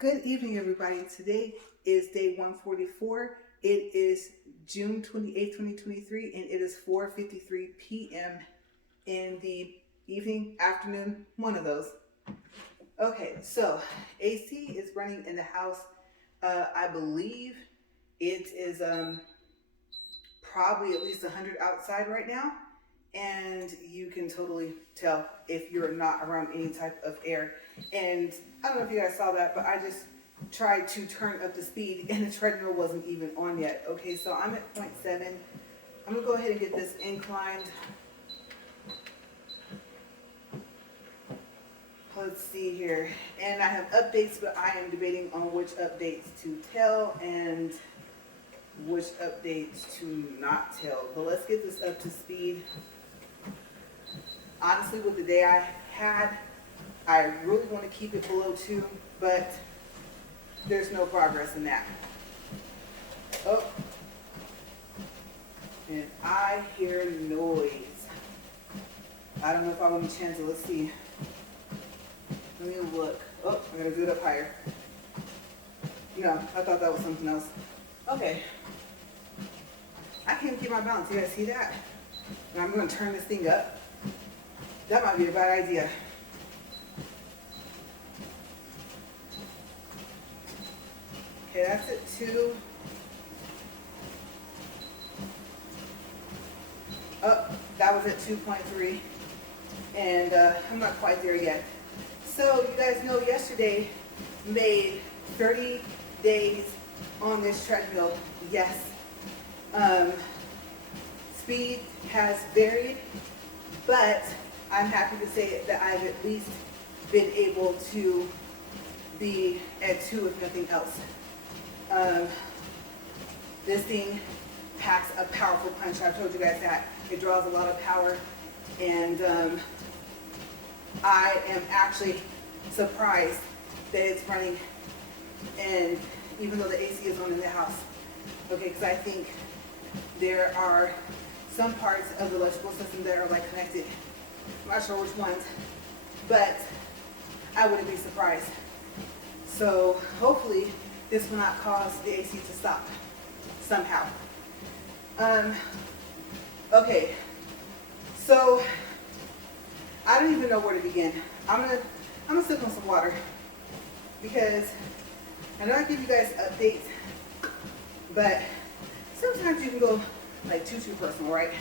Good evening, everybody. Today is day 144. It is June 28th, 2023, and it is 4:53 p.m. in the evening, afternoon, one of those. Okay, so AC is running in the house. I believe it is probably at least 100 outside right now, and you can totally tell if you're not around any type of air. And I don't know if you guys saw that, but I just tried to turn up the speed and the treadmill wasn't even on yet. Okay, so I'm at 0.7. I'm gonna go ahead and get this inclined. Let's see here. And I have updates, but I am debating on which updates to tell and which updates to not tell. But let's get this up to speed. Honestly, with the day I had, I really want to keep it below 2, but there's no progress in that. Oh, and I hear noise. I don't know if I want to chance it. Let's see. Let me look. Oh, I gotta do it up higher. No, I thought that was something else. Okay. I can't keep my balance. You guys see that? And I'm gonna turn this thing up. That might be a bad idea. Okay, that's at 2. Oh, that was at 2.3. And I'm not quite there yet. So you guys know yesterday made 30 days on this treadmill. Yes. Speed has varied, but I'm happy to say that I've at least been able to be at 2 if nothing else. This thing packs a powerful punch. I've told you guys that. It draws a lot of power, and I am actually surprised that it's running, and even though the AC is on in the house. Okay, because I think there are some parts of the electrical system that are like connected. I'm not sure which ones, but I wouldn't be surprised. So hopefully this will not cause the AC to stop somehow. Okay, so I don't even know where to begin. I'm gonna sip on some water because I know I give you guys updates, but sometimes you can go like too personal, right?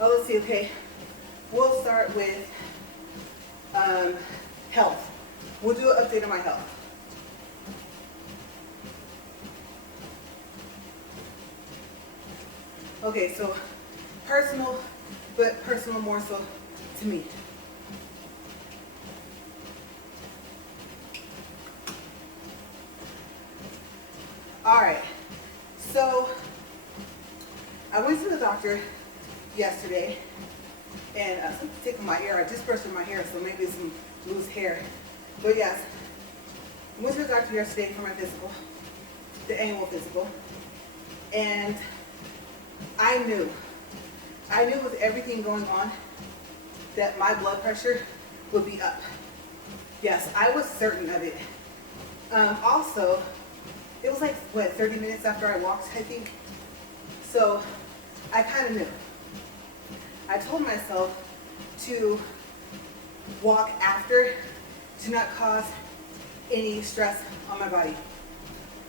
Oh, let's see. Okay, we'll start with health. We'll do an update on my health. Okay, so personal, but personal more so to me. All right, so I went to the doctor yesterday, and something tickled my ear. I just brushed my hair, so maybe it's some loose hair. But yes, I went to the doctor yesterday for my physical, the annual physical, and I knew with everything going on that my blood pressure would be up. Yes, I was certain of it. Also, it was like, 30 minutes after I walked, I think. So I kind of knew. I told myself to walk after to not cause any stress on my body.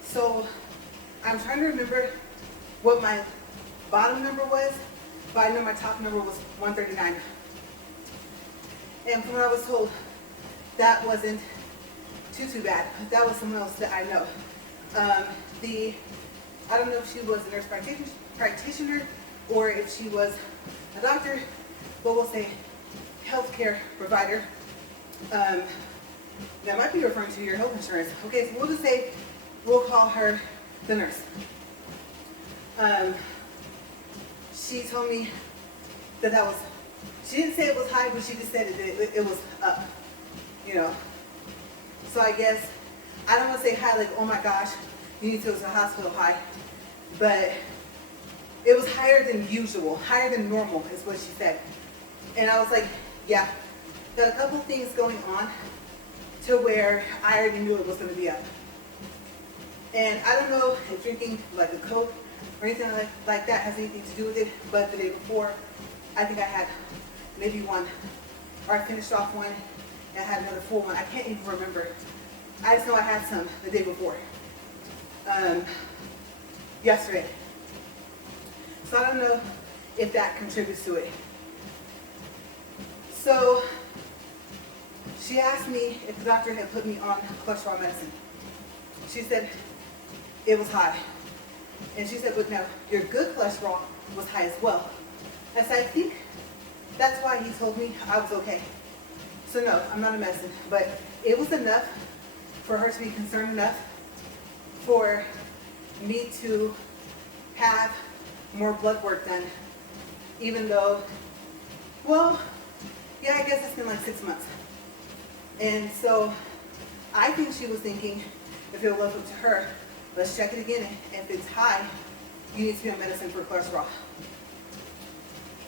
So I'm trying to remember what my bottom number was, but I know my top number was 139. And from what I was told, that wasn't too bad. That was someone else that I know. I don't know if she was a nurse practitioner or if she was a doctor, but we'll say healthcare provider. That might be referring to your health insurance. Okay, so we'll just say, we'll call her the nurse. She told me that was, she didn't say it was high, but she just said it was up, you know. So I guess, I don't want to say high like, oh my gosh, you need to go to the hospital high, but it was higher than usual, higher than normal is what she said. And I was like, yeah, got a couple things going on to where I already knew it was going to be up. And I don't know if drinking like a Coke or anything like that has anything to do with it, but the day before, I think I had maybe one, or I finished off one and I had another full one. I can't even remember. I just know I had some the day before, yesterday. So I don't know if that contributes to it. So she asked me if the doctor had put me on cholesterol medicine. She said it was high. And she said, but now your good cholesterol was high as well. And so I think that's why he told me I was okay. So no, I'm not a medicine, but it was enough for her to be concerned enough for me to have more blood work done, even though, well, yeah, I guess it's been like 6 months. And so I think she was thinking, if it was up to her, let's check it again. And if it's high, you need to be on medicine for cholesterol.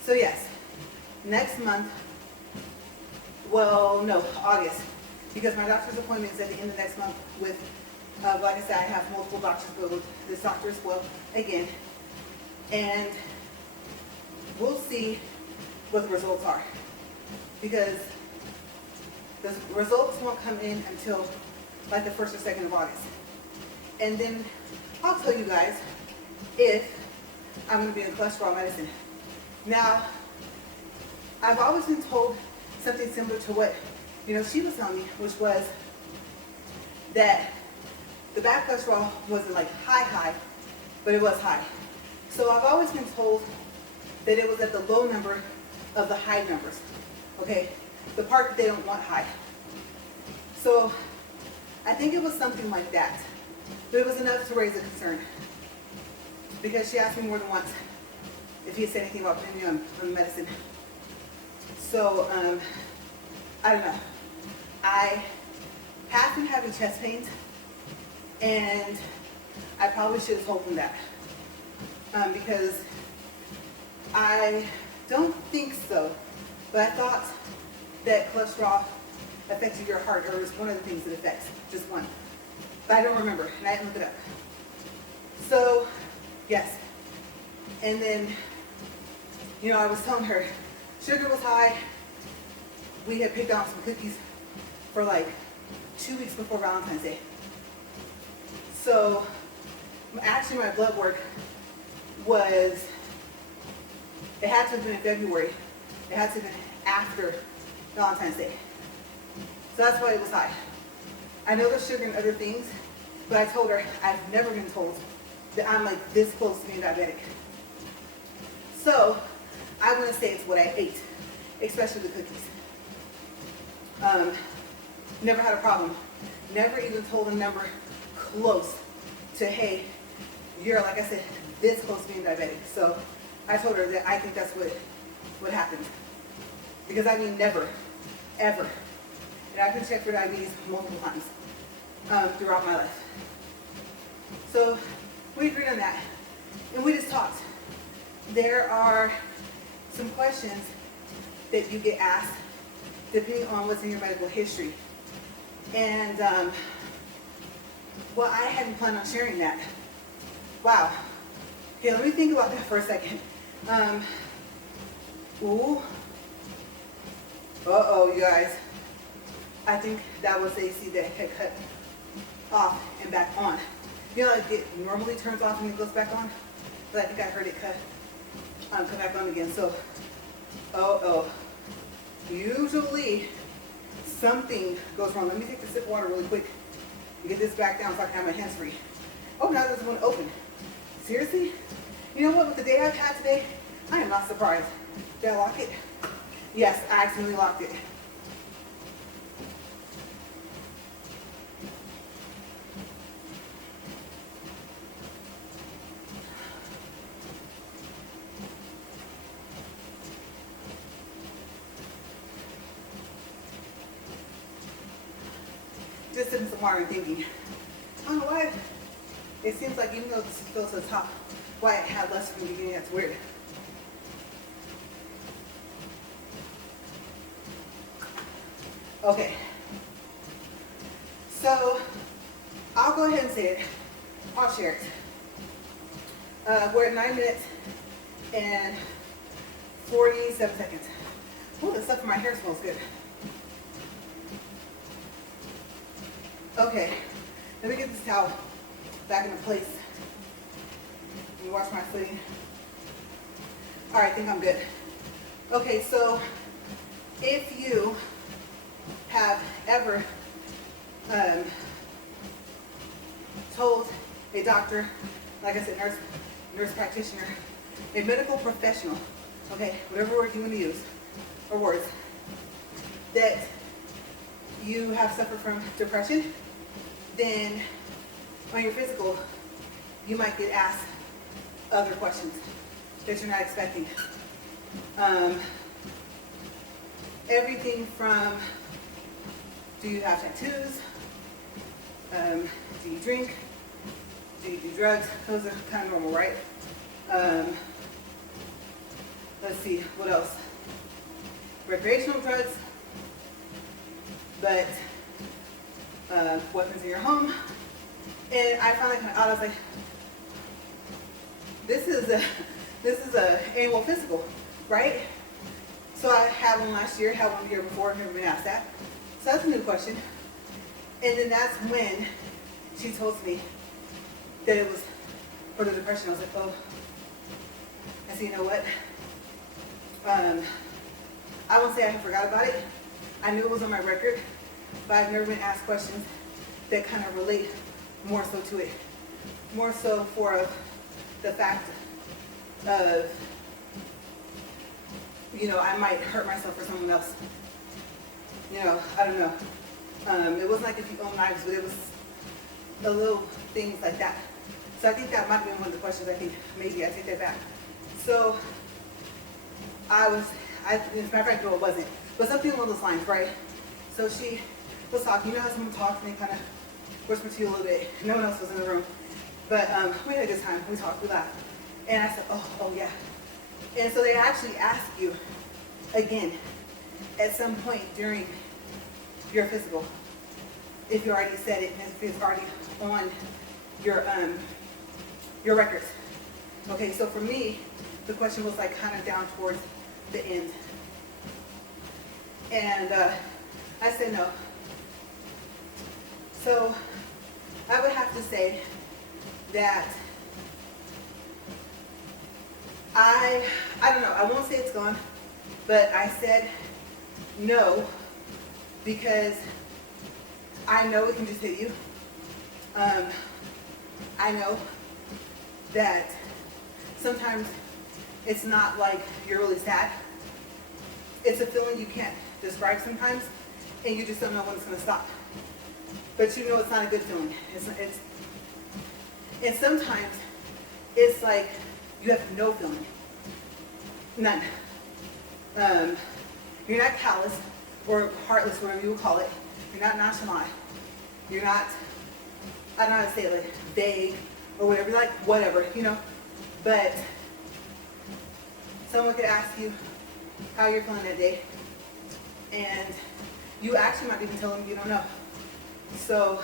So yes, next month, well, no, August, because my doctor's appointment is at the end of next month with, like I said, I have multiple doctors, but with this doctor as well, again. And we'll see what the results are, because the results won't come in until like the 1st or 2nd of August. And then I'll tell you guys if I'm going to be on cholesterol medicine. Now, I've always been told something similar to what, she was telling me, which was that the bad cholesterol wasn't like high, but it was high. So I've always been told that it was at the low number of the high numbers, okay? The part that they don't want high. So I think it was something like that. But it was enough to raise a concern, because she asked me more than once if he had said anything about putting me on medicine. So, I don't know. I have been having chest pains, and I probably should have told him that. Because I don't think so, but I thought that cholesterol affected your heart, or was one of the things it affects, just one. But I don't remember, and I didn't look it up. So, yes. And then, I was telling her, sugar was high. We had picked out some cookies for like 2 weeks before Valentine's Day. So, actually my blood work was, it had to have been in February. It had to have been after Valentine's Day. So that's why it was high. I know there's sugar in other things, but I told her I've never been told that I'm like this close to being diabetic. So I'm going to say it's what I ate, especially the cookies. Never had a problem. Never even told a number close to, hey, you're, like I said, this close to being diabetic. So I told her that I think that's what happened. Because I mean never, ever. And I've been checked for diabetes multiple times throughout my life. So we agreed on that. And we just talked. There are some questions that you get asked depending on what's in your medical history. And, well, I hadn't planned on sharing that. Wow. Okay, let me think about that for a second. Ooh. Uh-oh, you guys. I think that was the AC that had cut off and back on. Like it normally turns off and it goes back on? But I think I heard it come back on again. So, usually something goes wrong. Let me take a sip of water really quick and get this back down so I can have my hands free. Oh, now this one open. Seriously? You know what? With the day I've had today, I am not surprised. Did I lock it? Yes, I accidentally locked it. Just sipping some water and thinking, I don't know why. It seems like even though this goes to the top, why it had less from the beginning, that's weird. Okay. So I'll go ahead and say it. I'll share it. We're at 9 minutes and 47 seconds. Ooh, the stuff in my hair smells good. Okay, let me get this towel back into place. Let me wash my footing. All right, I think I'm good. Okay, so if you have ever told a doctor, like I said, nurse practitioner, a medical professional, okay, whatever word you want to use, or words, that you have suffered from depression, then on your physical, you might get asked other questions that you're not expecting. Everything from, do you have tattoos? Do you drink? Do you do drugs? Those are kind of normal, right? Let's see, what else? Recreational drugs, but weapons in your home. And I found that kind of odd. I was like, this is a annual physical, right? So I had one last year, had one the year before, I've never been asked that. So that's a new question. And then that's when she told me that it was for the depression. I was like, oh. I said, you know what? I won't say I forgot about it. I knew it was on my record, but I've never been asked questions that kind of relate more so to it. More so for the fact of, you know, I might hurt myself or someone else. You know, I don't know. It wasn't like if you own knives, but it was the little things like that. So I think that might have been one of the questions. I think maybe I take that back. So as a matter of fact, no, it wasn't. But something along those lines, right? So she was talking. You know how someone talks and they kind of whisper to you a little bit. No one else was in the room. But we had a good time. We talked, we laughed. And I said, oh yeah. And so they actually ask you again at some point during your physical, if you already said it, and if it's already on your records. Okay, so for me, the question was like kind of down towards the end. And I said no. So I would have to say that I don't know, I won't say it's gone, but I said no because I know it can just hit you. I know that sometimes it's not like you're really sad. It's a feeling you can't describe sometimes, and you just don't know when it's going to stop. But you know it's not a good feeling. And sometimes it's like you have no feeling. None. You're not callous or heartless, whatever you would call it. You're not nonchalant. You're not, I don't know how to say it, like vague or whatever, like whatever, you know. But someone could ask you how you're feeling that day, and you actually might even tell them you don't know. So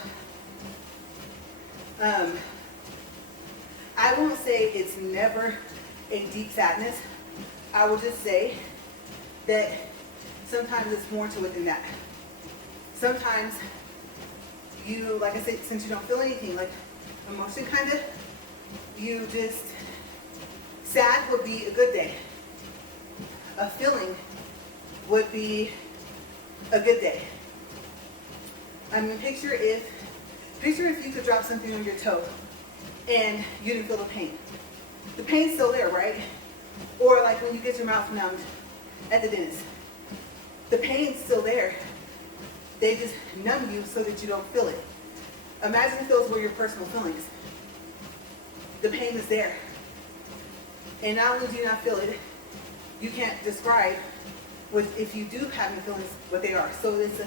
I won't say it's never a deep sadness. I will just say that sometimes it's more to it than that. Sometimes you, like I said, since you don't feel anything, like emotion kind of, you just, sad would be a good day. A feeling would be a good day. I mean, picture if you could drop something on your toe and you didn't feel the pain. The pain's still there, right? Or like when you get your mouth numbed at the dentist. The pain's still there. They just numb you so that you don't feel it. Imagine if those were your personal feelings. The pain is there. And not only do you not feel it, you can't describe if you do have any feelings what they are. So it's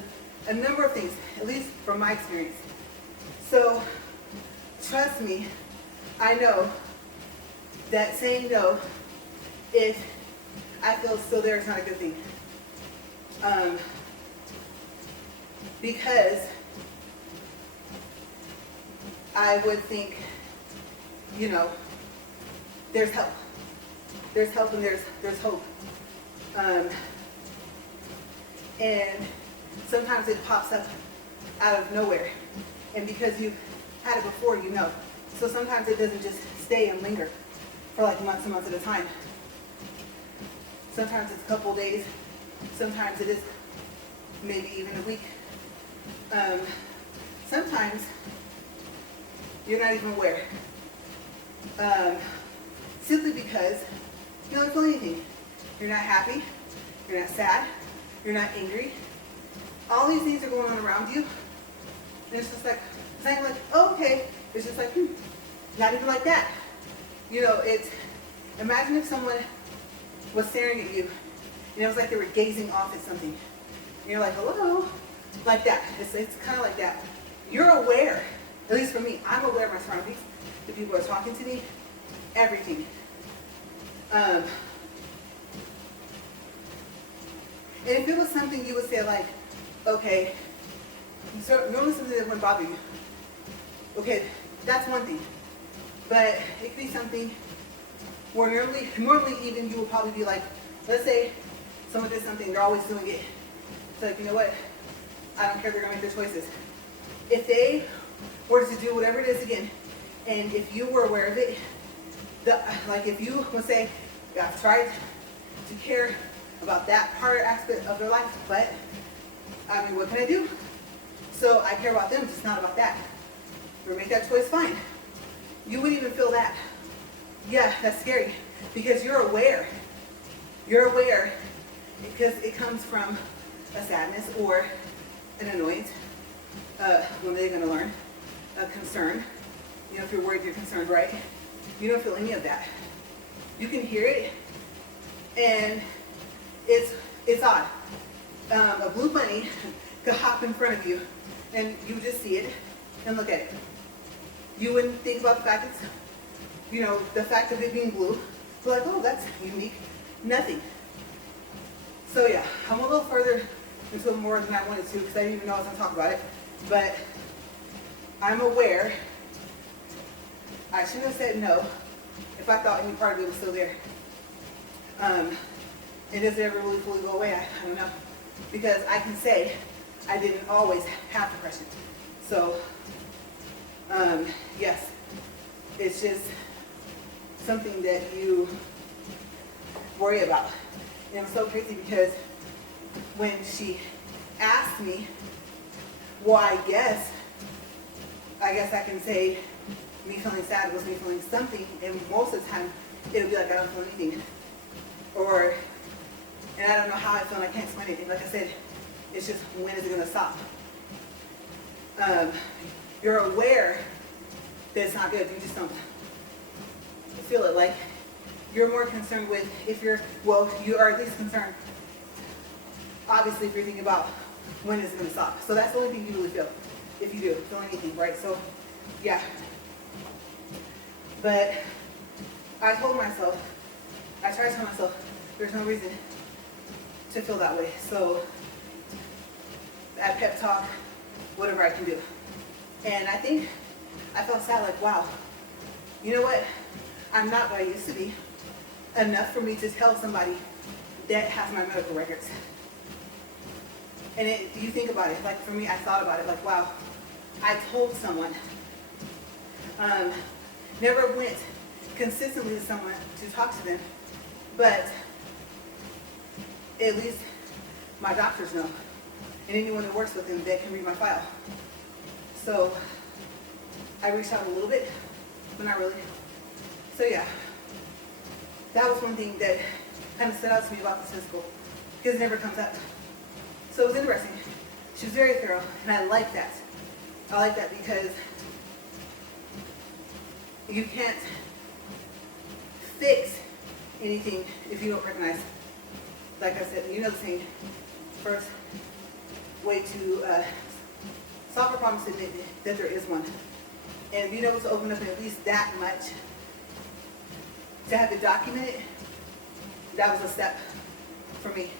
a number of things, at least from my experience. So trust me, I know that saying no, if I feel it's still there, it's not a good thing. because I would think, you know, there's help. There's help and there's hope. And sometimes it pops up out of nowhere. And because you've had it before, you know. So sometimes it doesn't just stay and linger for like months and months at a time. Sometimes it's a couple of days. Sometimes it is maybe even a week. Sometimes you're not even aware. Simply because you don't feel anything. You're not happy. You're not sad. You're not angry. All these things are going on around you. And it's just like, it's not even like, oh, okay. It's just like, not even like that. You know, imagine if someone was staring at you and it was like they were gazing off at something. And you're like, hello? Like that. It's kind of like that. You're aware, at least for me, I'm aware of my surroundings. The people are talking to me, everything. And if it was something you would say like, okay, so normally something that wouldn't bother you. Okay, that's one thing. But it could be something where normally even you would probably be like, let's say someone did something, they're always doing it. It's like, you know what? I don't care, they're gonna make their choices. If they were to do whatever it is again, and if you were aware of it, like if you would say, I've tried to care about that part or aspect of their life, but I mean, what can I do? So I care about them, just not about that. Or make that choice, fine. You wouldn't even feel that. Yeah, that's scary because you're aware. You're aware because it comes from a sadness or an annoyance. When they're going to learn, a concern. You know, if you're worried, you're concerned, right? You don't feel any of that. You can hear it, and it's odd. A blue bunny could hop in front of you, and you just see it and look at it. You wouldn't think about the fact it's, you know, the fact of it being blue. You're like, oh, that's unique. Nothing. So yeah, I'm a little further into it more than I wanted to because I didn't even know I was going to talk about it. But I'm aware. I shouldn't have said no if I thought any part of it was still there. And does it ever really fully go away? I don't know. Because I can say I didn't always have depression. So, yes, it's just something that you worry about. And it was so crazy because when she asked me, well, I guess I can say me feeling sad was me feeling something, and most of the time it'll be like I don't feel anything. And I don't know how I feel and I can't explain it. And like I said, it's just when is it gonna stop? You're aware that it's not good, you just don't feel it. Like you're more concerned with you are at least concerned, obviously, if you're thinking about when is it gonna stop. So that's the only thing you really feel, if you do feel anything, right? So yeah. But I tried to tell myself, there's no reason to feel that way. So that pep talk, whatever I can do. And I think I felt sad, like, wow, you know what? I'm not what I used to be. Enough for me to tell somebody that has my medical records. And you think about it, like for me, I thought about it, like, wow, I told someone. Never went consistently to someone to talk to them, but at least my doctors know, and anyone who works with them that can read my file. So I reached out a little bit, but not really. So yeah, that was one thing that kind of stood out to me about this physical, because it never comes up. So it was interesting. She was very thorough, and I like that. I like that because you can't fix anything if you don't recognize. Like I said, you know the saying, first way to solve a problem is to admit that there is one. And being able to open up at least that much, to have it documented, that was a step for me.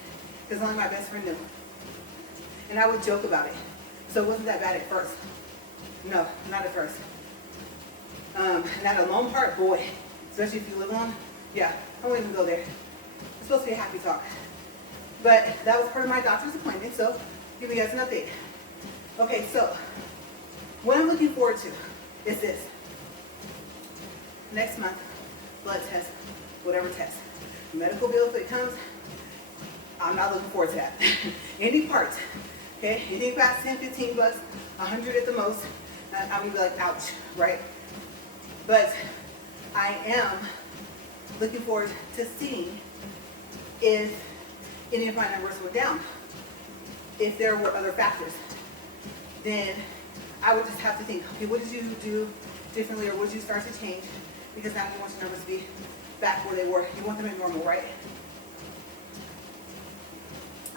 Because only my best friend knew. And I would joke about it. So it wasn't that bad at first. No, not at first. Now the lone part, boy, especially if you live alone, yeah, I won't even go there. It's supposed to be a happy talk. But that was part of my doctor's appointment, so give you guys an update. Okay, so what I'm looking forward to is this. Next month, blood test, whatever test. Medical bill, if it comes, I'm not looking forward to that. Any part, okay? Anything past 10, 15 bucks, 100 at the most, I'm gonna be like, ouch, right? But I am looking forward to seeing if any of my numbers were down. If there were other factors, then I would just have to think, okay, what did you do differently, or what did you start to change? Because now you want your numbers to be back where they were. You want them at normal, right?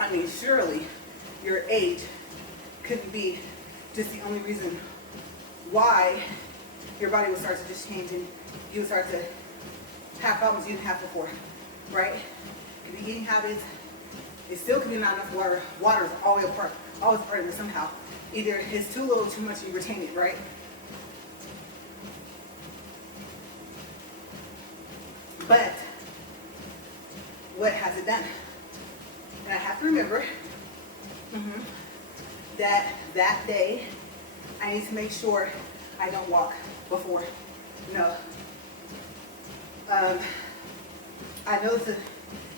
I mean, surely your age couldn't be just the only reason why your body would start to just change and you would start to have problems you didn't have before, right? It could be eating habits. It still could be not enough water. Water is always part of it somehow. Either it's too little or too much and you retain it, right? But what has it done? And I have to remember that day I need to make sure I don't walk before. No. I know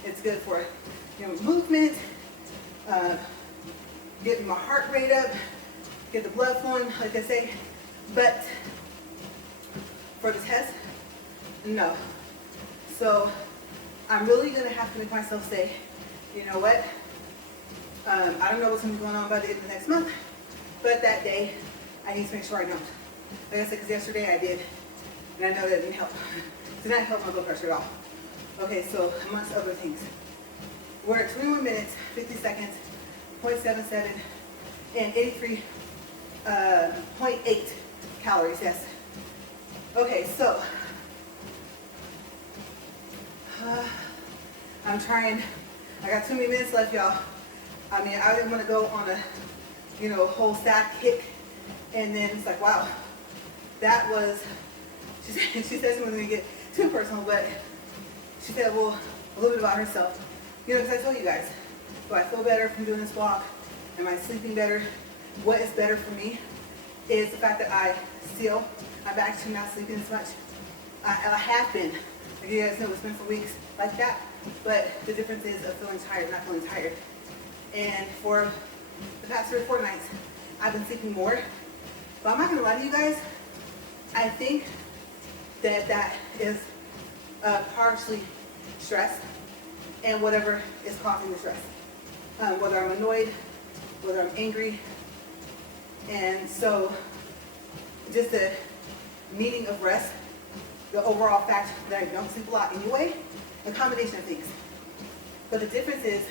it's good for movement, getting my heart rate up, get the blood flowing, like I say. But for the test, no. So I'm really going to have to make myself say, you know what? I don't know what's going to be going on by the end of the next month, but that day I need to make sure I don't. Like I said, because yesterday I did, and I know that didn't help. Did not help my blood pressure at all. Okay, so amongst other things, we're at 21 minutes, 50 seconds, 0.77, and 83.8 calories. Yes. Okay, so I'm trying. I got too many minutes left, y'all. I mean, I didn't want to go on a whole stack kick, and then it's like, wow, that was. She said she wasn't gonna get too personal, but she said, well, a little bit about herself. Because I told you guys, do I feel better from doing this walk? Am I sleeping better? What is better for me is the fact that I'm back to not sleeping as much. I have been. Like you guys know, it's been for weeks like that. But the difference is of feeling tired, not feeling tired. And for the past 3 or 4 nights, I've been sleeping more. But I'm not gonna lie to you guys, I think that is partially stress and whatever is causing the stress. Whether I'm annoyed, whether I'm angry. And so just the meaning of rest, the overall fact that I don't sleep a lot anyway, a combination of things. But the difference is,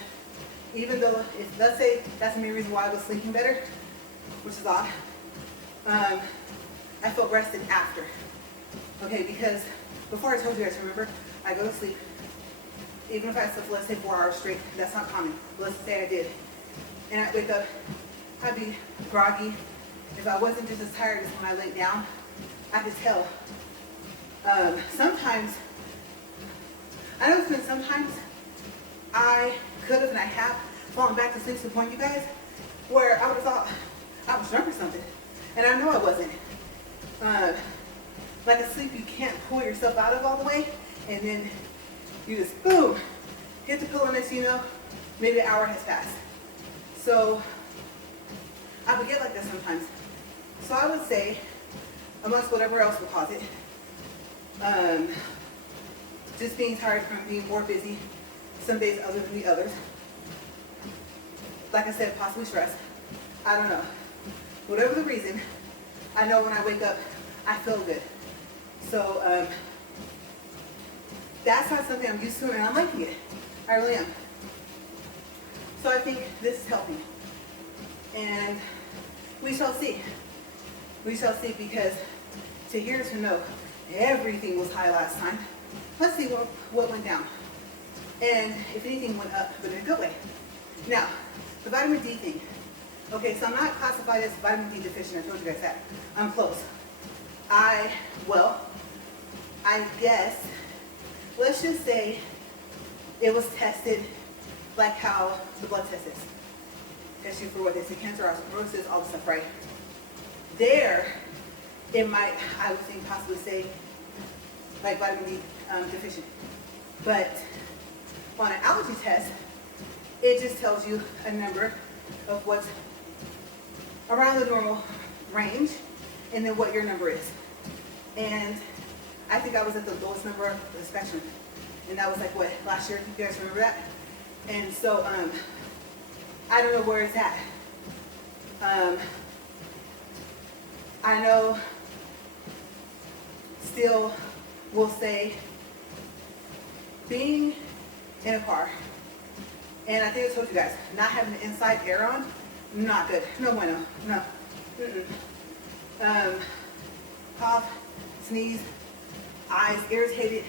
even though, let's say that's the main reason why I was sleeping better, which is odd, I felt rested after. Okay, because before I told you guys, remember, I go to sleep, even if I slept, let's say 4 hours straight, that's not common. Let's say I did. And I'd wake up, I'd be groggy. If I wasn't just as tired as when I laid down, I could tell. Sometimes, I know it's been sometimes, I could have and I have fallen back to sleep to the point, you guys, where I would have thought I was drunk or something. And I know I wasn't. Like a sleep you can't pull yourself out of all the way, and then you just, boom, hit the pillow, and next you know, maybe an hour has passed. So I would get like that sometimes. So I would say, amongst whatever else would cause it, just being tired from being more busy some days other than the others. Like I said, possibly stress. I don't know. Whatever the reason, I know when I wake up, I feel good. So that's not something I'm used to, and I'm liking it. I really am. So I think this is helping. And we shall see. We shall see, because to hear to know everything was high last time. Let's see what went down. And if anything went up, but in a good way. Now, the vitamin D thing. Okay, so I'm not classified as vitamin D deficient. I told you guys that. I'm close. Well, I guess, let's just say it was tested like how the blood test is. Test you for what they say, cancer, osteoporosis, all the stuff, right? There, it might, I would think, possibly say, like vitamin D deficient. But on an allergy test, it just tells you a number of what's around the normal range, and then what your number is. And I think I was at the lowest number of the spectrum. And that was like, what, last year? You guys remember that? And so, I don't know where it's at. I know still will say being in a car, and I think I told you guys, not having the inside air on, not good. No bueno. No. Cough, sneeze, eyes irritated.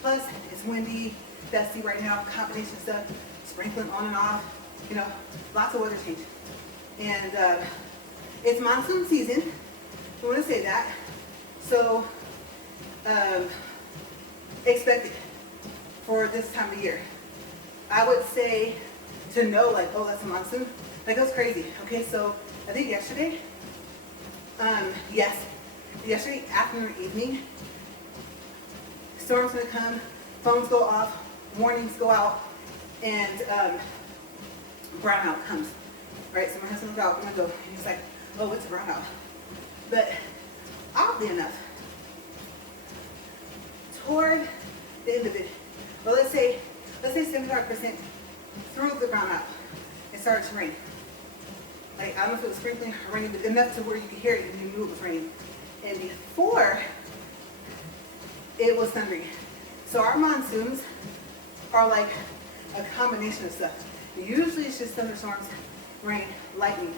Plus, it's windy, dusty right now, combination stuff, sprinkling on and off, you know, lots of weather change. And it's monsoon season. I want to say that. So, expect it for this time of year. I would say to know, like, oh, that's a monsoon. Like, that's crazy. Okay, so I think yesterday, yesterday afternoon or evening, storm's gonna come, phones go off, warnings go out, and brownout comes, right? So my husband looked out the window, and he's like, oh, it's a brownout. But oddly enough, toward the end of it, well, let's say 75% through the brownout, it started to rain. Like, I don't know if it was sprinkling or raining, but enough to where you could hear it and you knew it was raining. And before, it was thundering. So our monsoons are like a combination of stuff. Usually it's just thunderstorms, rain, lightning.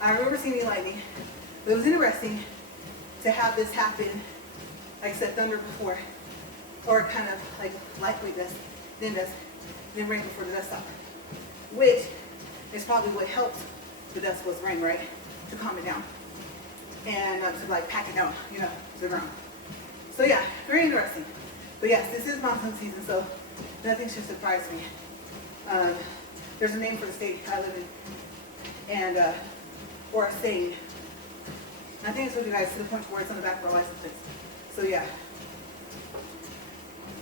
I remember seeing the lightning. It was interesting to have this happen, like I said, thunder before, or kind of like lightweight dust, then rain before the dust stopped, which is probably what helped the dust was rain, right? To calm it down and to like pack it down, you know, to the ground. So yeah, very interesting. But yes, this is monsoon season, so nothing should surprise me. There's a name for the state I live in, and or a saying. I think I told you guys to the point where it's on the back of our license plates. So yeah,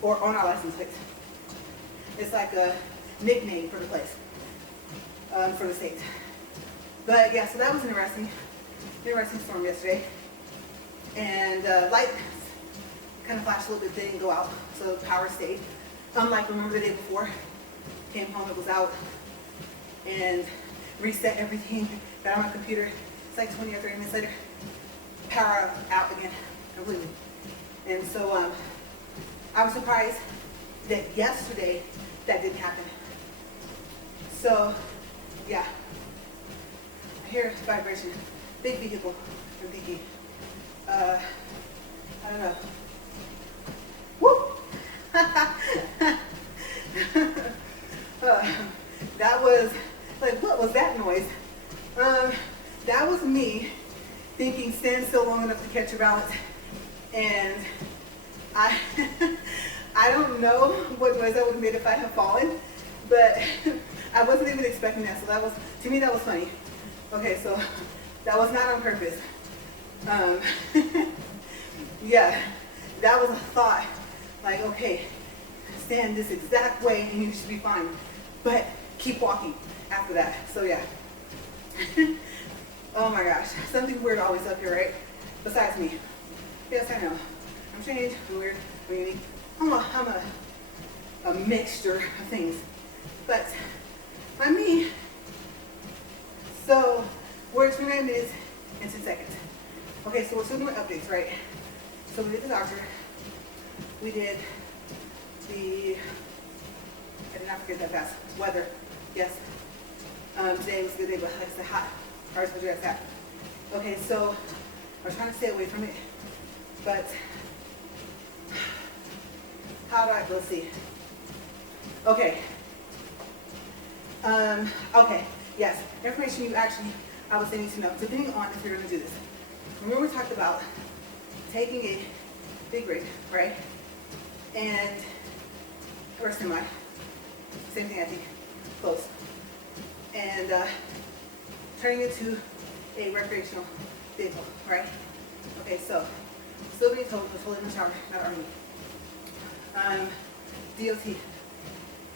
or on our license plates. It's like a nickname for the place, for the state. But yeah, so that was interesting storm yesterday. And light kind of flashed a little bit, they didn't go out, so power stayed. Unlike, remember the day before, came home, it was out, and reset everything, got on my computer. It's like 20 or 30 minutes later, power out again, completely. And so I was surprised that yesterday that didn't happen. So yeah, I hear vibration, big vehicle. I'm thinking, I don't know. Woo! That was like, what was that noise? That was me thinking, stand still long enough to catch your balance, and I don't know what noise I would have made if I had fallen, but I wasn't even expecting that. So that was, to me, that was funny. Okay, so that was not on purpose. Yeah, that was a thought. Like, okay, stand this exact way and you should be fine. But keep walking after that. So yeah. Oh my gosh, something weird always up here, right? Besides me. Yes, I know. I'm strange, I'm weird, I'm unique. I'm a mixture of things. But I'm me. So we're 29 minutes and 10 seconds. Okay, so we're still doing updates, right? So we did the doctor. We did the, I did not forget that fast. Weather, yes. Today was a good day, but like I said, hot. Hard to address that. Okay, so I was trying to stay away from it, but how do I, let's see. Okay. Okay, Yes, information you actually, I would say, need to know, depending on if you're going to do this. Remember we talked about taking a big rig, right? And, or semi, same thing I think, close. And turning it to a recreational vehicle, right? Okay, so, still being told, was holding in the shower, not arguing.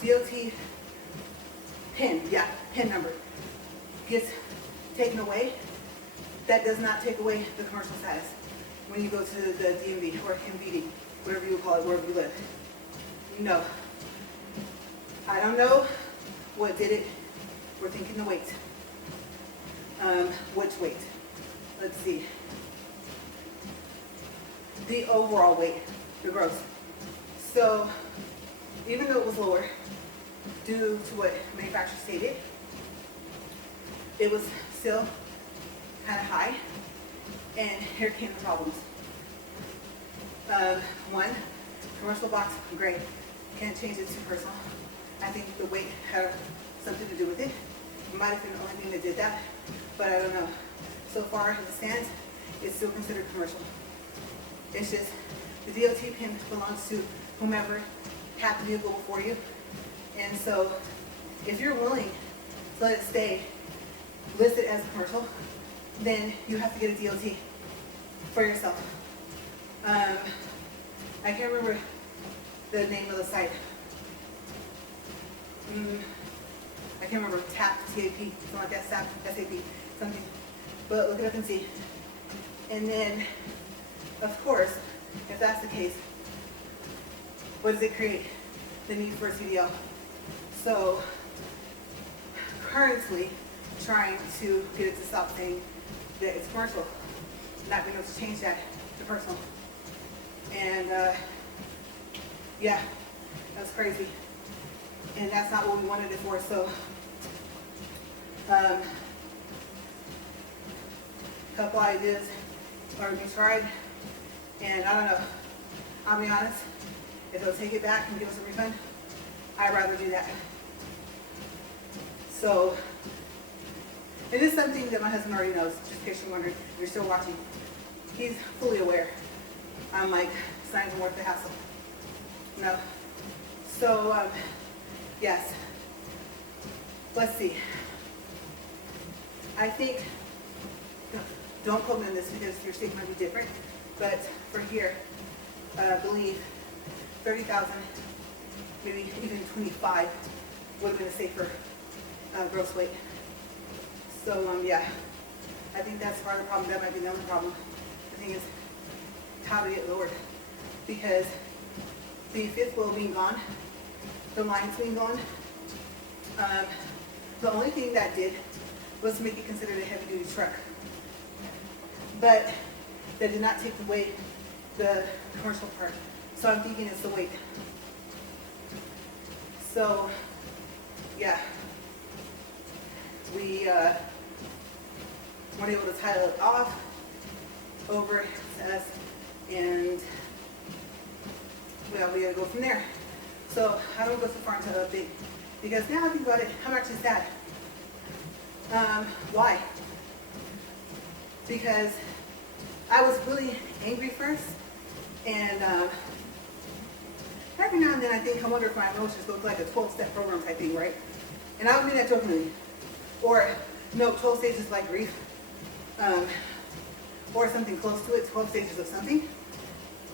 DOT PIN, yeah, PIN number gets taken away. That does not take away the commercial status when you go to the DMV or MVD, whatever you call it, wherever you live. No. I don't know what did it. We're thinking the weight. Which weight? Let's see. The overall weight, the gross. So, even though it was lower, due to what manufacturer stated, it was still kind of high, and here came the problems. One, commercial box, great, can't change it to personal. I think the weight had something to do with it. It might have been the only thing that did that, but I don't know. So far as it stands, it's still considered commercial. It's just the DOT pin belongs to whomever had the vehicle before you. And so if you're willing to let it stay listed as commercial, then you have to get a DOT for yourself. I can't remember the name of the site. I can't remember, TAP, something like that, SAP, something. But look it up and see. And then, of course, if that's the case, what does it create? The need for a CDL. So, currently trying to get it to stop saying that it's commercial, not being able to change that to personal. And yeah, that's crazy. And that's not what we wanted it for. So, couple ideas are being tried, and I don't know. I'll be honest, if they'll take it back and give us a refund, I'd rather do that. So, it is something that my husband already knows, just in case you're wondering, if you're still watching. He's fully aware. I'm like, it's not even worth the hassle. No. So, yes. Let's see. I think, don't quote me on this because your state might be different, but for here, I believe 30,000, maybe even 25 would have been a safer gross weight. So yeah, I think that's part of the problem. That might be the only problem. The thing is, how to get lowered, because the fifth wheel being gone, the lines being gone, the only thing that did was make it considered a heavy duty truck. But that did not take away the commercial part. So I'm thinking it's the weight. So, yeah. We weren't able to tie it off over to us, and well, we gotta go from there. So I don't go so far into the update, because now I think about it, I'm actually sad. Why? Because I was really angry first, and every now and then I wonder if my emotions go through like a 12-step program type thing, right? And I don't mean that jokingly. Or, no, 12 stages like grief, or something close to it, 12 stages of something.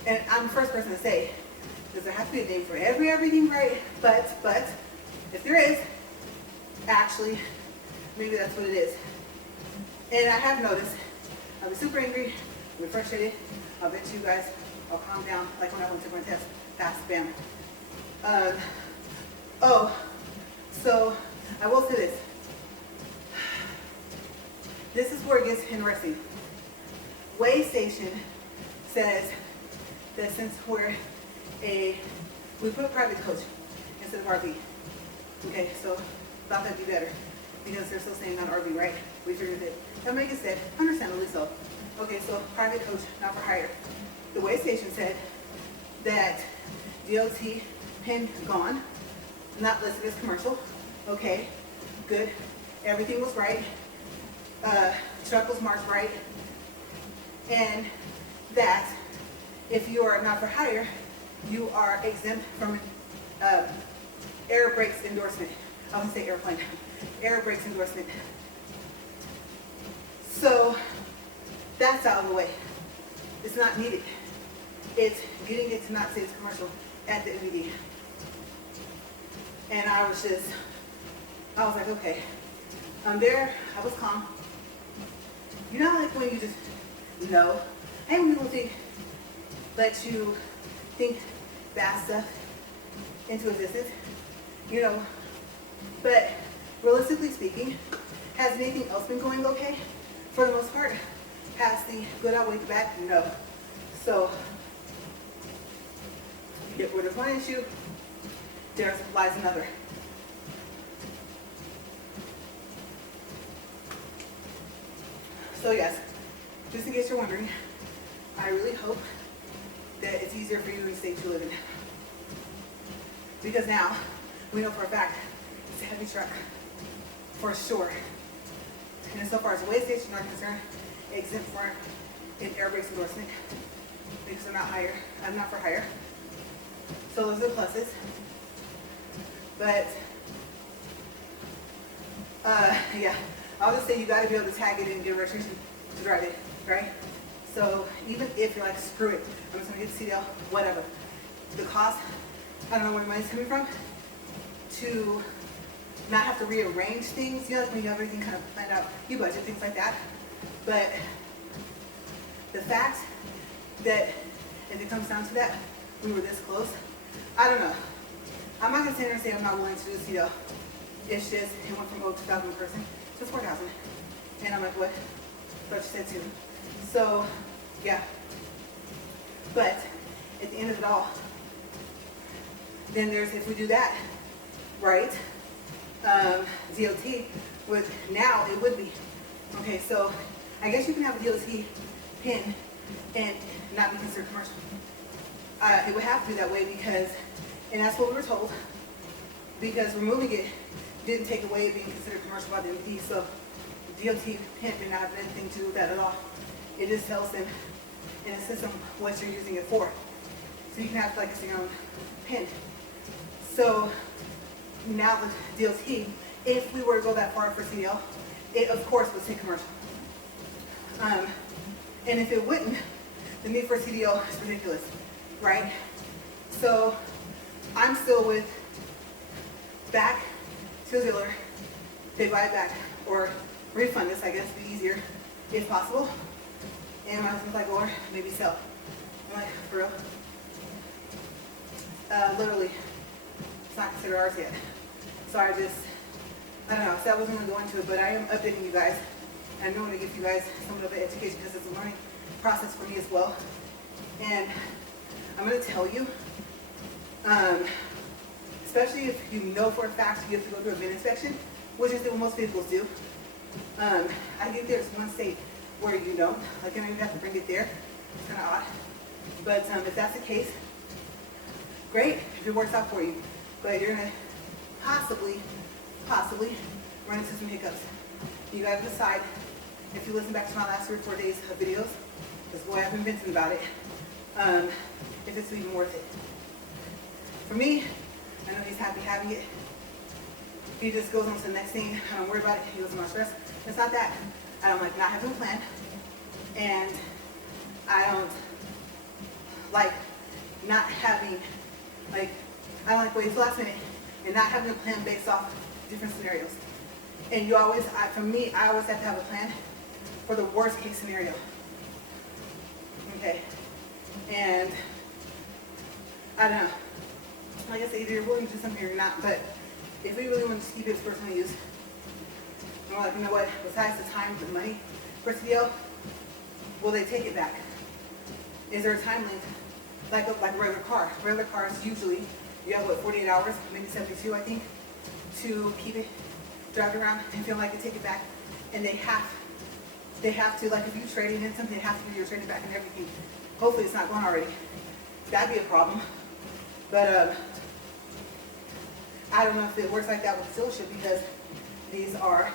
And I'm the first person to say, does there have to be a name for everything, right? But, if there is, actually, maybe that's what it is. And I have noticed, I'll be super angry, I'll be frustrated, I'll bet you guys, I'll calm down, like when I went to my test, fast, bam. So, I will say this. This is where it gets interesting. Way Station says that since we put private coach instead of RV. Okay, so thought that'd be better because they're still saying not RV, right? We figured it. That makes it said, understandably so. Okay, so private coach, not for hire. The Way Station said that DOT PIN gone, not listed as commercial. Okay, good. everything was right, truck was marked right, and that if you are not for hire, you are exempt from air brakes endorsement. I was gonna say airplane, air brakes endorsement. So that's out of the way. It's not needed. It's getting it to not say it's commercial at the MVD. And I was like, okay. I'm there, I was calm. You know, like when you just know, and when people think, let you think fast stuff into existence, you know. But realistically speaking, has anything else been going okay? For the most part, has the good outweighed the bad? No. So, get rid of one issue, there lies another. So yes, just in case you're wondering, I really hope that it's easier for you in the state you live in. Because now, we know for a fact, it's a heavy truck, for sure. And so far as weigh stations are concerned, exempt for an air brakes endorsement, because I'm not for hire. So those are the pluses. But, yeah, I'll just say you gotta be able to tag it and get a registration to drive it, right? So even if you're like, screw it, I'm just gonna get the CDL, whatever. The cost, I don't know where the money's coming from, to not have to rearrange things, you know, like when you have everything kind of planned out, you budget, things like that. But the fact that if it comes down to that, we were this close, I don't know. I'm not gonna sit here and say I'm not willing to do the CDL. It's just, it went from 2,000 person to 4,000. And I'm like, what? But you said too. So, yeah. But at the end of it all, then there's, if we do that, right, DOT would, now it would be. Okay, so I guess you can have a DOT pin and not be considered commercial. It would have to be that way because, and that's what we were told, because removing it didn't take away being considered commercial by the MD, so DOT pin did not have anything to do with that at all. It just tells them in a system what you're using it for. So you can have like your own pin. So now the DOT, if we were to go that far for CDL, it of course would say commercial. And if it wouldn't, the need for CDL is ridiculous, right? So I'm still with back to the dealer, they buy it back, or refund this, I guess, be easier if possible. And my husband's like, or maybe sell. I'm like, for real? Literally, it's not considered ours yet. So I don't know, so I wasn't gonna go into it, but I am updating you guys. I'm going to give you guys some of the education because it's a learning process for me as well. And I'm gonna tell you, especially if you know for a fact you have to go through a VIN inspection, which is what most vehicles do. I think there's one state where you don't, like you know you have to bring it there. It's kind of odd. But if that's the case, great, if it works out for you. But you're gonna possibly run into some hiccups. You gotta decide, if you listen back to my last 3 or 4 days of videos, because boy, I've been venting about it, if it's even worth it. For me, I know he's happy having it. He just goes on to the next thing. I don't worry about it. He goes on my stress. It's not that. I don't like not having a plan. And I don't like not having, like, I don't like waiting till last minute and not having a plan based off different scenarios. And you always, for me, I always have to have a plan for the worst case scenario. Okay. And I don't know. Like I say, either you're willing to do something or you're not, but if we really want to keep it as personal use, and we're like, you know what, besides the time, the money for CDL, will they take it back? Is there a time length? Like a regular car. Regular cars, usually, you have, what, 48 hours, maybe 72, I think, to keep it, drive it around, and feel like they take it back. And they have to, like if you trade it in something, they have to give you your trading back and everything. Hopefully it's not gone already. That'd be a problem. But I don't know if it works like that with the dealership because these are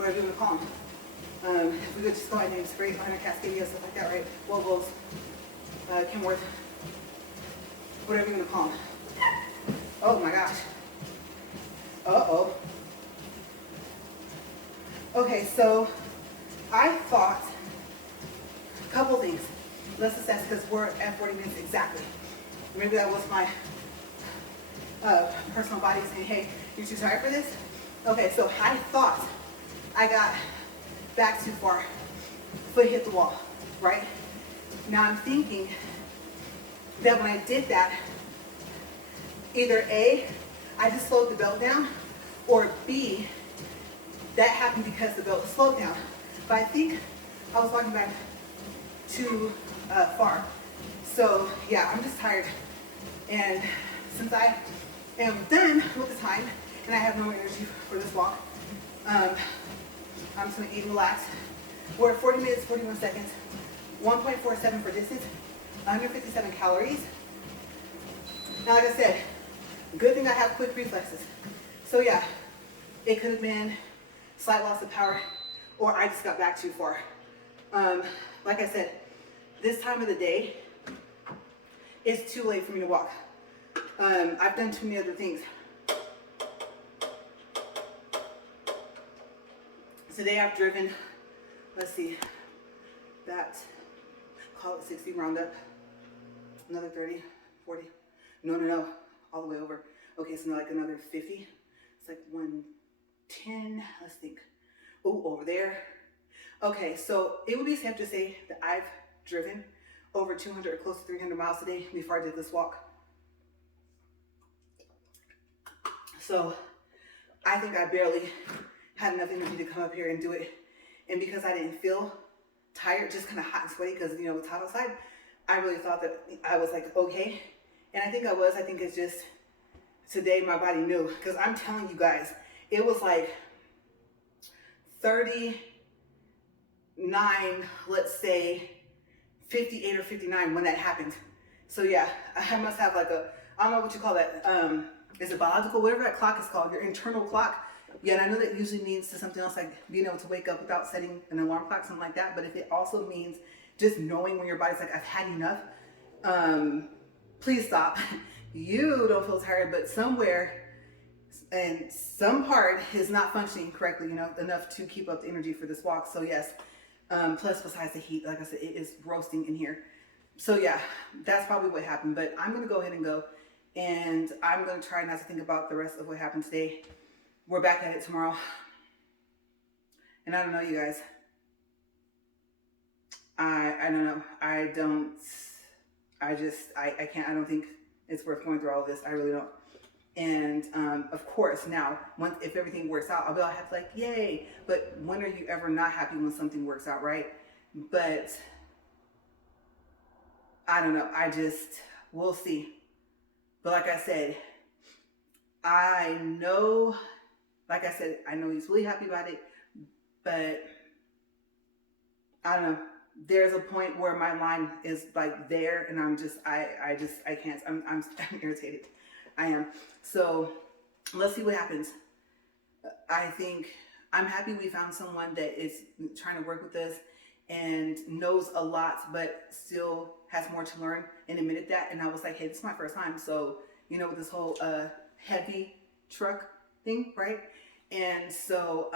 whatever you want to call them. If we could just call it names, great, Hunter, Cascadia, stuff like that, right? Wobbles, Kenworth, whatever you want to call them. Oh my gosh. Uh-oh. Okay, so I thought a couple things. Let's assess because we're at 40 minutes exactly. Maybe that was my personal body saying, hey, you're too tired for this? Okay, so I thought I got back too far. Foot hit the wall, right? Now I'm thinking that when I did that, either A, I just slowed the belt down, or B, that happened because the belt slowed down. But I think I was walking back too far. So yeah, I'm just tired. And since I am done with the time and I have no energy for this walk, I'm just gonna eat and relax. We're at 40 minutes, 41 seconds, 1.47 for distance, 157 calories. Now, like I said, good thing I have quick reflexes. So yeah, it could have been slight loss of power, or I just got back too far. Like I said, this time of the day, it's too late for me to walk. I've done too many other things. Today I've driven, let's see, that, call it 60 round up, another 30, 40, no, all the way over. Okay, so like another 50, it's like 110, let's think. Oh, over there. Okay, so it would be safe to say that I've driven over 200 or close to 300 miles a day before I did this walk. So I think I barely had enough energy to come up here and do it. And because I didn't feel tired, just kind of hot and sweaty because, you know, it's hot outside, I really thought that I was like, okay. And I think I was. I think it's just today my body knew. Because I'm telling you guys, it was like 39, let's say 58 or 59 when that happened. So yeah, I must have like a, I don't know what you call that. Is it biological? Whatever that clock is called, your internal clock. Yeah, and I know that usually means to something else like being able to wake up without setting an alarm clock, something like that. But if it also means just knowing when your body's like, I've had enough, please stop. You don't feel tired, but somewhere and some part is not functioning correctly, you know, enough to keep up the energy for this walk. So yes, plus besides the heat, like I said, it is roasting in here. So yeah, that's probably what happened. But I'm going to go ahead and go. And I'm going to try not to think about the rest of what happened today. We're back at it tomorrow. And I don't know, you guys. I don't know. I can't, I don't think it's worth going through all of this. I really don't. And of course, now, if everything works out, I'll be all happy, like, yay. But when are you ever not happy when something works out, right? But I don't know. We'll see. But like I said, I know he's really happy about it, but I don't know. There's a point where my mind is like there and I'm just, I can't, I'm irritated. I am. So let's see what happens. I think I'm happy we found someone that is trying to work with us and knows a lot, but still has more to learn, and admitted that. And I was like, hey, this is my first time. So, you know, with this whole heavy truck thing, right? And so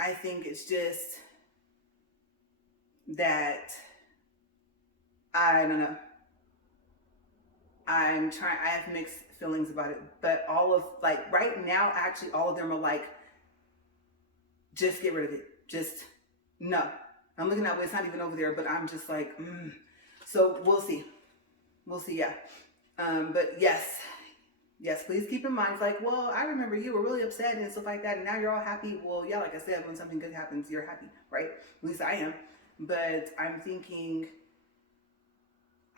I think it's just that, I don't know. I have mixed feelings about it, but all of, like, right now, actually, all of them are like, just get rid of it. Just, no. I'm looking that way. It's not even over there, but I'm just like, So we'll see. We'll see, yeah. But yes, please keep in mind, it's like, well, I remember you were really upset and stuff like that, and now you're all happy. Well, yeah, like I said, when something good happens, you're happy, right? At least I am. But I'm thinking,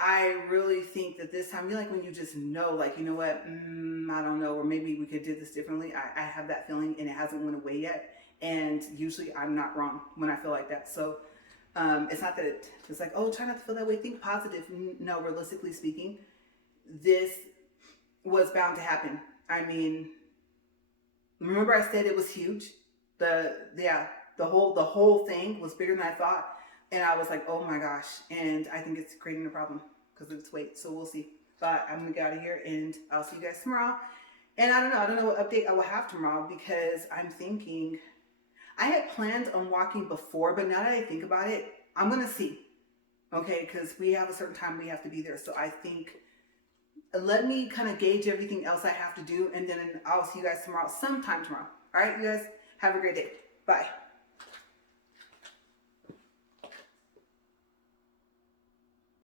I really think that this time, you like when you just know, like, you know what, I don't know, or maybe we could do this differently. I have that feeling and it hasn't went away yet. And usually I'm not wrong when I feel like that. So it's not that it's like, oh, try not to feel that way. Think positive. No, realistically speaking, this was bound to happen. I mean, remember I said it was huge? The whole thing was bigger than I thought. And I was like, oh my gosh. And I think it's creating a problem because of its weight. So we'll see. But I'm gonna get out of here and I'll see you guys tomorrow. And I don't know what update I will have tomorrow because I'm thinking, I had planned on walking before, but now that I think about it, I'm gonna see. Okay, because we have a certain time we have to be there. So I think, let me kind of gauge everything else I have to do, and then I'll see you guys tomorrow, sometime tomorrow. All right, you guys, have a great day. Bye.